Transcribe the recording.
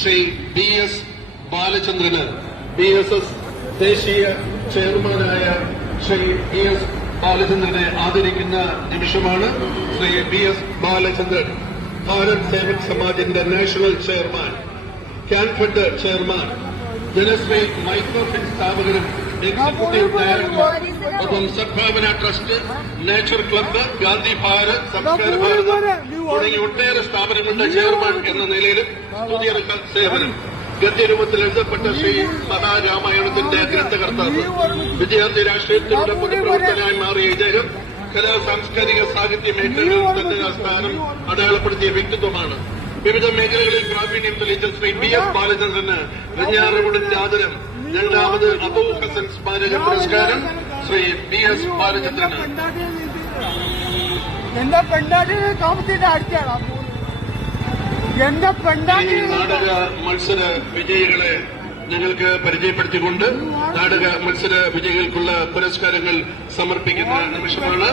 Shri BS Balachandran BSS ദേശീയ ചെയർമാനായ Shri BS ബാലചന്ദ്രനെ ആദരിക്കുന്ന നിമിഷമാണ്. Shri BS Balachandran Bharat Sevak Samaj international chairman, Canfed chairman, Janasree micro fin സ്ഥാപകരും എക്സിക്യൂട്ടീവ് ഡയറക്ടർ, ഒപ്പം Sadbhavana trust, nature club, Gandhi Bharat, Samskara Bharatam തുടങ്ങിയ ഒട്ടേറെ സ്ഥാപനങ്ങളുടെ ചെയർമാൻ എന്ന നിലയിലും സ്തുതിയർഹ സേവനം. ഗദ്യരൂപത്തിൽ എഴുതപ്പെട്ട ശ്രീ മഹാരാമായണത്തിന്റെ ഗ്രന്ഥകർത്താവ്, വിദ്യാർത്ഥി രാഷ്ട്രീയത്തിലൂടെ പൊതുപ്രവർത്തകനായി മാറിയ ഇദ്ദേഹം കലാ സാംസ്കാരിക സാഹിത്യ മേഖലകളിൽ തന്റെ സ്ഥാനം അടയാളപ്പെടുത്തിയ വ്യക്തിത്വമാണ്. വിവിധ മേഖലകളിൽ പ്രാവീണ്യം തെളിയിച്ച ശ്രീ BS ബാലചന്ദ്രന് വെഞ്ഞാറമൂടിന്റെ ആദരം. രണ്ടാമത് അബൂ ഹസൻ സ്മാരക പുരസ്കാരം ശ്രീ BS ബാലചന്ദ്രന്. നാടക മത്സര വിജയികളെ ഞങ്ങൾക്ക് പരിചയപ്പെടുത്തിക്കൊണ്ട് നാടക മത്സര വിജയികൾക്കുള്ള പുരസ്കാരങ്ങൾ സമർപ്പിക്കുന്ന നിമിഷമാണ്.